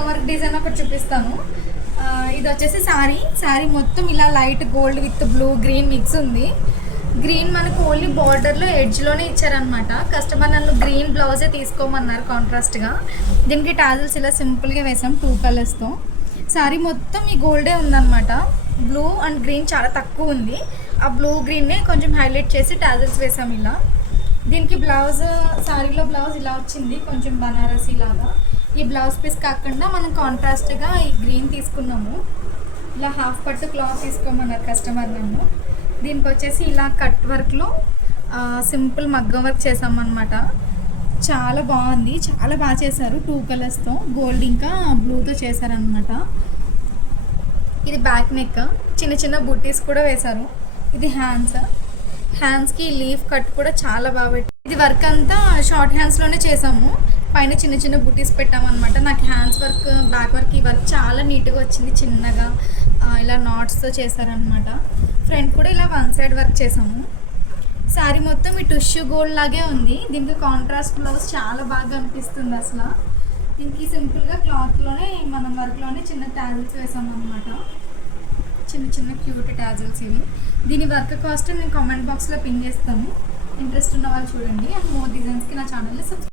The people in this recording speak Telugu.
మగ్గం వర్క్ డిజైన్ ఒకటి చూపిస్తాను. ఇది వచ్చేసి శారీ మొత్తం ఇలా light gold with blue green mix ఉంది. గ్రీన్ మనకు ఓన్లీ బార్డర్లో ఎడ్జ్లోనే ఇచ్చారనమాట. కస్టమర్ నన్ను గ్రీన్ బ్లౌజే తీసుకోమన్నారు కాంట్రాస్ట్గా. దీనికి టాజిల్స్ ఇలా సింపుల్గా వేసాం 2 కలర్స్తో. శారీ మొత్తం ఈ గోల్డే ఉందన్నమాట. బ్లూ అండ్ గ్రీన్ చాలా తక్కువ ఉంది. ఆ బ్లూ గ్రీన్నే కొంచెం హైలైట్ చేసి టాజిల్స్ వేసాం ఇలా. దీనికి బ్లౌజ్ శారీలో బ్లౌజ్ ఇలా వచ్చింది, కొంచెం బనారసీ లాగా. ఈ బ్లౌజ్ పీస్ కాకుండా మనం కాంట్రాస్ట్గా ఈ గ్రీన్ తీసుకున్నాము. ఇలా హాఫ్ పట్టు క్లాత్ తీసుకోమన్నారు కస్టమర్ నన్ను. దీనికి వచ్చేసి ఇలా కట్ వర్క్లో సింపుల్ మగ్గం వర్క్ చేసామన్నమాట. చాలా బాగుంది, చాలా బాగా చేశారు. 2 కలర్స్తో గోల్డ్ ఇంకా బ్లూతో చేశారనమాట. ఇది బ్యాక్ నెక్, చిన్న చిన్న బుట్టీస్ కూడా వేశారు. ఇది హ్యాండ్స్కి లీఫ్ కట్ కూడా చాలా బాగా పెట్టి. ఇది వర్క్ అంతా షార్ట్ హ్యాండ్స్లోనే చేసాము. పైన చిన్న చిన్న బుట్టీస్ పెట్టామన్నమాట. నాకు హ్యాండ్స్ వర్క్, బ్యాక్ వర్క్, ఈ వర్క్ చాలా నీట్గా వచ్చింది. చిన్నగా ఇలా నాట్స్తో చేశారనమాట. ఫ్రంట్ కూడా ఇలా 1 సైడ్ వర్క్ చేసాము. శారీ మొత్తం ఈ టిష్యూ గోల్డ్ లాగే ఉంది. దీనికి కాంట్రాస్ట్ బ్లౌజ్ చాలా బాగా అనిపిస్తుంది అసలు. దీనికి సింపుల్గా క్లాత్లోనే మనం వర్క్లోనే చిన్న టాజిల్స్ వేసామన్నమాట. చిన్న చిన్న క్యూట్ టాజిల్స్ ఇవి. దీని వర్క్ కాస్ట్ నేను కామెంట్ బాక్స్లో పిన్ చేస్తాను. ఇంట్రెస్ట్ ఉన్న వాళ్ళు చూడండి. అండ్ మోర్ డిజైన్స్కి నా ఛానల్ని సబ్స్క్రైబ్